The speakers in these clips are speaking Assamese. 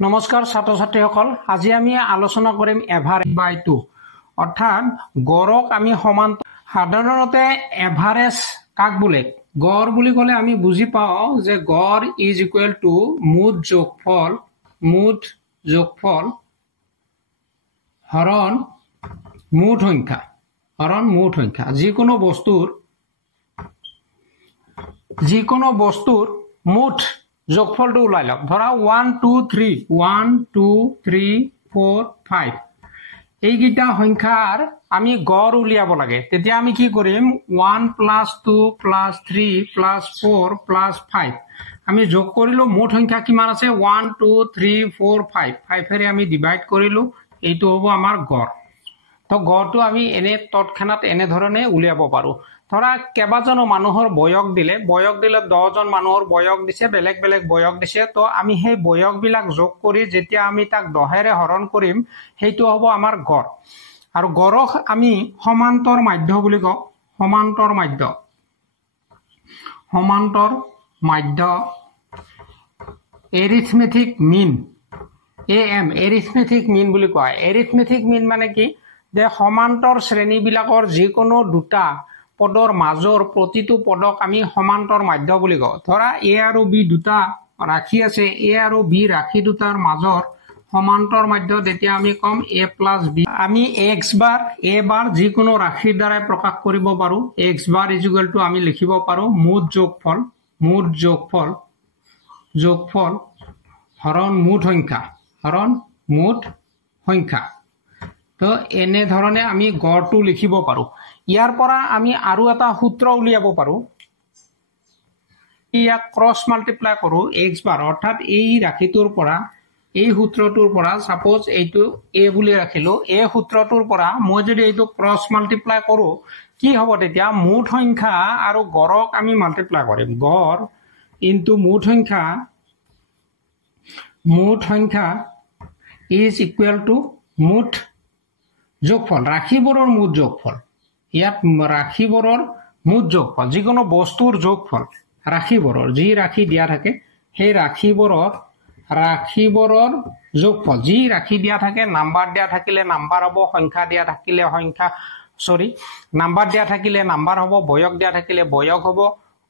নমস্কাৰ ছাত্ৰ ছাত্ৰীসকল, আজি আমি আলোচনা কৰিম এভাৰেজ বাই 2 অৰ্থাৎ গড়ক আমি সমান্তৰাল। সাধাৰণতে এভাৰেজ কাক বোলে? গড় বুলি ক'লে আমি বুজি পাওঁ যে গড় ইজ ইকুৱেল টু মুঠ যোগফল হৰণ মুঠ সংখ্যা। যিকোনো বস্তুৰ মুঠ যোগফলটো ওলাই লওক। ধৰা 1 2 3 4 5 এইকেইটা সংখ্যাৰ আমি গড় উলিয়াব লাগে। তেতিয়া আমি কি কৰিম? 1 + 2 + 3 + 4 + 5 আমি যোগ কৰিলো। মুঠ সংখ্যা কিমান আছে? 1 2 3 4 5 5 আমি ডিভাইড কৰিলো। এইটো হ'ব আমাৰ গড়। তো গড়টো আমি এনে তৎক্ষণাত এনেধৰণে উলিয়াব পাৰো। ধৰা কেইবাজনো মানুহৰ বয়স দিলে 10জন মানুহৰ বয়স দিছে, বেলেগ বেলেগ বয়স দিছে। তো আমি সেই বয়সবিলাক যোগ কৰি যেতিয়া আমি তাক 10ৰে হৰণ কৰিম, সেইটো হ'ব আমাৰ গড়। আৰু গড়ক আমি সমান্তৰ মাধ্য বুলি কওঁ। সমান্তৰ মাধ্য এৰিথমেটিক মিন, এৰিথমেটিক মিন বুলি কোৱা হয়। এৰিথমেটিক মিন মানে কি? যে সমান্তৰ শ্ৰেণীবিলাকৰ যিকোনো দুটা পদৰ মাজৰ প্ৰতিটো পদক আমি সমান্তৰ মাধ্য বুলি কওঁ। ধৰা এ আৰু বি দুটা ৰাশি আছে, এ আৰু বি ৰাশি দুটাৰ মাজৰ সমান্তৰ মাধ্য তেতিয়া আমি কম a + b। আমি x বাৰ a বাৰ যিকোনো ৰাশিৰ দ্বাৰাই প্ৰকাশ কৰিব পাৰো। x বাৰ = আমি লিখিব পাৰো মুঠ যোগফল হৰণ মুঠ সংখ্যা। তো এনেধৰণে আমি গড়টো লিখিব পাৰো। ইয়াৰ পৰা আমি আৰু এটা সূত্ৰ উলিয়াব পাৰো। ইয়াক ক্ৰছ মাল্টিপ্লাই কৰো x বাৰ, অৰ্থাৎ এই ৰাশিটোৰ পৰা এই সূত্ৰটোৰ পৰা সাপোজ এইটো a বুলি ৰাখিলো, এই সূত্ৰটোৰ পৰা মই যদি এইটো ক্ৰছ মাল্টিপ্লাই কৰো কি হ'ব? তেতিয়া মুঠ সংখ্যা আৰু গড়ক আমি মাল্টিপ্লাই কৰিম। গড় ইনটু মুঠ সংখ্যা ইজ ইকুৱেল টু মুঠ যোগফল, ৰাশিবোৰৰ মুঠ যোগফল। ইয়াত ৰাশিবোৰৰ মুঠ যোগফল, যিকোনো বস্তুৰ যোগফল, ৰাশিবোৰৰ যি ৰাশি দিয়া থাকে সেই ৰাশিবোৰৰ যোগফল। যি ৰাশি দিয়া থাকে, নাম্বাৰ দিয়া থাকিলে নাম্বাৰ হ'ব, সংখ্যা দিয়া থাকিলে নাম্বাৰ দিয়া থাকিলে নাম্বাৰ হ'ব, বয়স দিয়া থাকিলে বয়স হ'ব,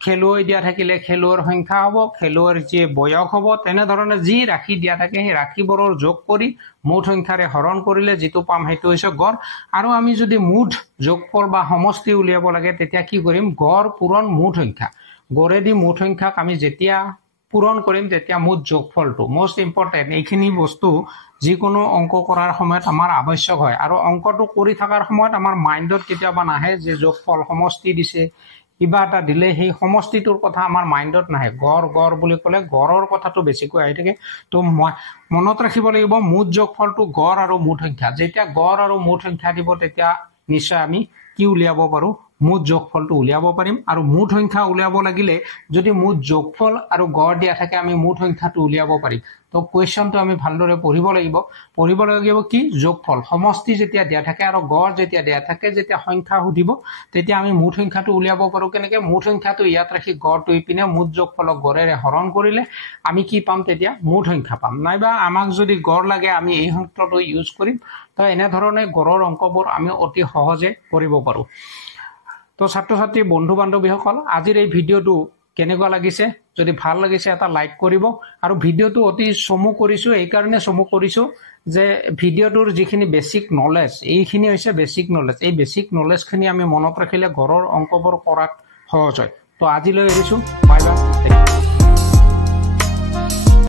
খেলুৱৈ দিয়া থাকিলে খেলুৱৈৰ সংখ্যা হ'ব, খেলুৱৈৰ যি বয়স হ'ব। তেনেধৰণে যি ৰাশি দিয়া থাকে সেই ৰাশিবোৰৰ যোগ কৰি মুঠ সংখ্যাৰে হৰণ কৰিলে যিটো পাম সেইটো হৈছে গড়। আৰু আমি যদি মুঠ যোগফল বা সমষ্টি উলিয়াব লাগে তেতিয়া কি কৰিম? গড় পূৰণ মুঠ সংখ্যা। গড়েদি মুঠ সংখ্যাক আমি যেতিয়া পূৰণ কৰিম তেতিয়া মুঠ যোগফলটো মোষ্ট ইম্পৰ্টেণ্ট। এইখিনি বস্তু যিকোনো অংক কৰাৰ সময়ত আমাৰ আৱশ্যক হয়। আৰু অংকটো কৰি থকাৰ সময়ত আমাৰ মাইণ্ডত কেতিয়াবা নাহে যে যোগফল সমষ্টি দিছে, কিবা এটা দিলে সেই সমষ্টিটোৰ কথা আমাৰ মাইণ্ডত নাহে। গড় বুলি ক'লে গড়ৰ কথাটো বেছিকৈ আহি থাকে। তো মনত ৰাখিব লাগিব মুঠ যোগফলটো গড় আৰু মুঠ সংখ্যা। যেতিয়া গড় আৰু মুঠ সংখ্যা দিব তেতিয়া নিশ্চয় আমি কি উলিয়াব পাৰো? মুঠ যোগফলটো উলিয়াব পাৰিম। আৰু মুঠ সংখ্যা উলিয়াব লাগিলে যদি মুঠ যোগফল আৰু গড় দিয়া থাকে আমি মুঠ সংখ্যাটো উলিয়াব পাৰিম। তো কুৱেশ্যনটো আমি ভালদৰে পঢ়িব লাগিব কি? যোগফল সমষ্টি যেতিয়া দিয়া থাকে আৰু গড় যেতিয়া দিয়া থাকে, যেতিয়া সংখ্যা সুধিব তেতিয়া আমি মুঠ সংখ্যাটো উলিয়াব পাৰো। কেনেকে? মুঠ সংখ্যাটো ইয়াত ৰাখি গড়টো ইপিনে মুঠ যোগফলক গড়েৰে হৰণ কৰিলে আমি কি পাম? তেতিয়া মুঠ সংখ্যা পাম। নাইবা আমাক যদি গড় লাগে আমি এই সূত্ৰটো ইউজ কৰিম। তো এনেধৰণে গড়ৰ অংকবোৰ আমি অতি সহজে কৰিব পাৰো। তো ছাত্ৰ ছাত্ৰী বন্ধু বান্ধৱীসকল, আজিৰ এই ভিডিঅ'টো কেনেকুৱা লাগিছে? যদি ভাল লাগিছে এটা লাইক কৰিব। আৰু ভিডিঅ'টো অতি চমু কৰিছো, এইকাৰণে চমু কৰিছো যে ভিডিঅ'টোৰ যিখিনি বেছিক নলেজ, এইখিনি হৈছে বেছিক নলেজ। এই বেছিক নলেজখিনি আমি মনত ৰাখিলে ঘৰৰ অংকবোৰ কৰাত সহজ হয়। তো আজিলৈ এৰিছো।